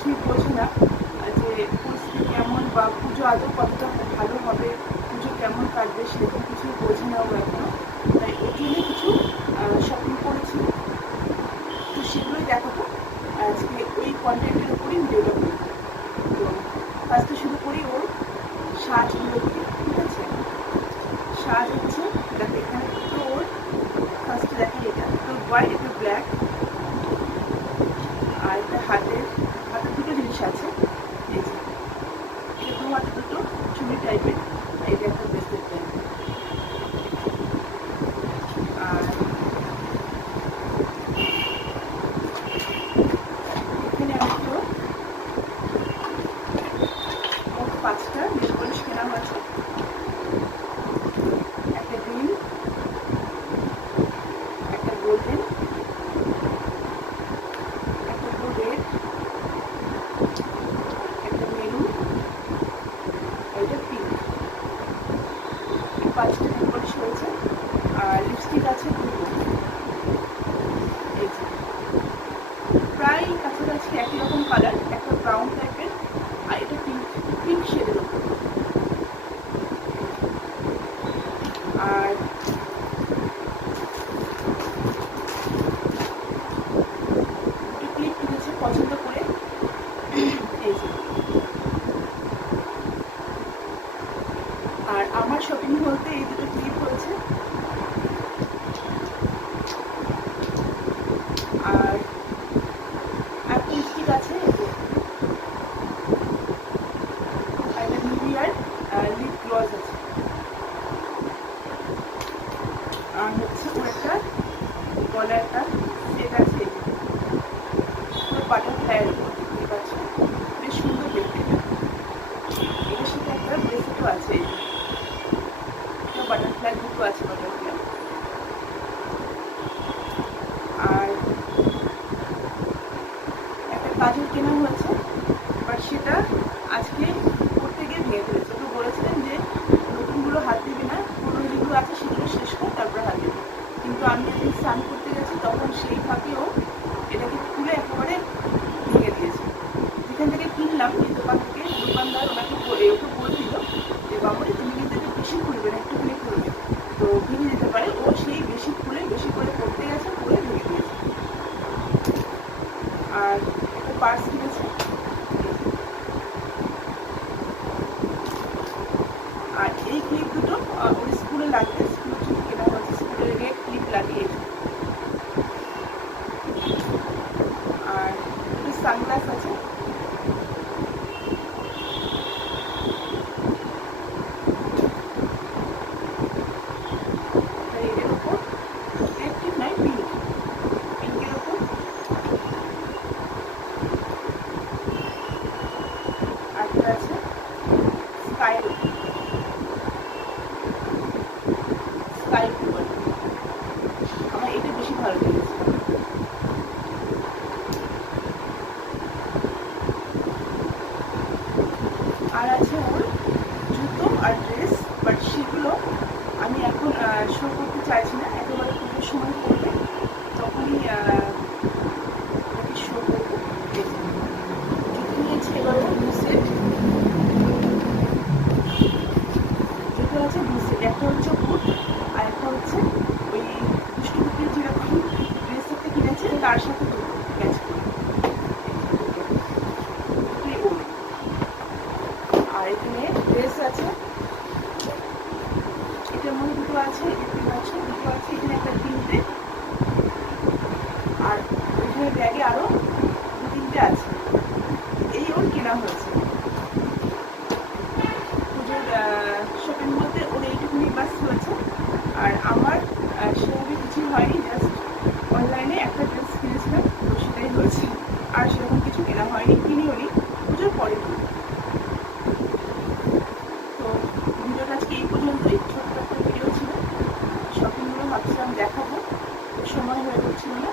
কিছুই বোঝে না যে পরিস্থিতি কেমন বা পুজো আদৌ কতটা ভালো হবে, পুজো কেমন কাটবে সেরকম কিছুই বোঝে না ও এখনো। তাই ওর জন্য কিছু শপিং করেছি, তো সেগুলোই দেখাবো আজকে। ওই কন্টেন্টের উপরই ভিডিওটা করি। তো ফার্স্টে শুরু করি ওর সাজগুলো দিয়ে, ঠিক আছে? সাজ হচ্ছে দেখো এখানে দুটো ওর, ফার্স্টে দেখি এটা একটু হোয়াইট একটু ব্ল্যাক, আর এটা হাতে দুটো জিনিস আছে, এই যে এটা দু হাতে দুটো চুড়ি টাইপের, এটা একটা ব্রেসলেট টাইপের। আর এখানে আমি তো মোট 5টা নেল পলিশ কেনা হয়েছে, একটা গ্রিন, একটা গোল্ডেন, একটা ব্লু রেড, একটা মেরুন, এটা পিঙ্ক। 5টা নেল পলিশ হয়েছে। আর লিপস্টিক আছে দুটো, এই যে প্রায় কাছাকাছি একই রকম কালার, একটা ব্রাউন টাইপের আর এটা পিঙ্ক শেডের উপর। আর ক্লিপ কিনেছে পছন্দ করে, এই যে। আর আমার শপিং বলতে এই দুটো ক্লিপ হয়েছে। আর একটা লিপস্টিক আছে, আর একটা নিভিয়ার লিপ গ্লস আছে। আর হচ্ছে ওর একটা গলার একটা সেট আছে, পুরো বাটারফ্লাইয়ের উপর, দেখতে পাচ্ছ, বেশ সুন্দর দেখতে। এটার সাথে একটা ব্রেসলেটও আছে, এটা বাটারফ্লাই দুটো আছে, বাটারফ্লাই। আর একটা কাজল কেনা হয়েছে, বাট সেটা আজকে করতে গিয়ে ভেঙে ফেলেছে। তো বলেছিলেন যে নতুনগুলো হাত দিবি না, পুরনো যেগুলো আছে সেগুলো শেষ কর তারপরে হাত দিবি। কিন্তু আমি একদিন স্নান করতে গেছি, তখন সেই ফাঁকেও এটাকে খুলে একেবারে ভেঙে দিয়েছে। যেখান থেকে কিনলাম এই দোকান থেকে, দোকানদার ওনাকে ওকে বলছিল যে বাবুরে তুমি কিন্তু এটা বেশি খুলবে না, একটুখানি খুলবে, তো ভেঙে যেতে পারে। ও সেই বেশি খুলে বেশি করে করতে গেছে, করে ভেঙে দিয়েছে। আর একটা পার্স কিনেছে, আর এই ক্লিপ দুটো ওর স্কুলে লাগবে, স্কুলের জন্য কেনা হয়েছে, স্কুলের রেড ক্লিপ লাগিয়ে। আর দুটো সানগ্লাস আছে, রেডের উপর, রেড ক্লিপ নয় পিঙ্কের উপর। আরেকটা আছে স্কাইয়ের উপর, স্কাই ব্লু। আমার এটা বেশি ভালো লেগেছে। আর আছে ওর জুতো আর ড্রেস, বাট সেগুলো আমি এখন শো করতে চাইছি না, একেবারে পুজোর সময় করবে তখনই ওটাকে শো করবো। জুতো নিয়েছি এবারে 2 সেট, জুতো আছে 2 সেট, একটা হচ্ছে বুট আর একটা হচ্ছে ওই দুষ্টুপুটির যেরকম ড্রেস একটা কিনেছে তার সাথে দুটো ম্যাচ করে। আর এখানে ড্রেস আছে, এটার মধ্যে দুটো আছে, দুটো আছে, এখানে একটা 3টে, আর ওইখানে ব্যাগে আরো 2-3টে আছে। এই ওর কেনা হয়েছে পুজোর শপিং বলতে ওর এইটুকুনি বাস হয়েছে। আর আমার সেভাবে কিছুই হয়নি, জাস্ট অনলাইনে একটা ড্রেস কিনেছিলাম, তো সেটাই হয়েছে। আর সেরকম কিছু কেনা হয়নি, কিনিও নি, পুজোর পরে কিনি। তো ভিডিওটা আজকে এই পর্যন্তই, ছোট্ট একটা ভিডিও ছিল। শপিংগুলো ভাবছিলাম দেখাবো, সময় হয়ে উঠছিল না।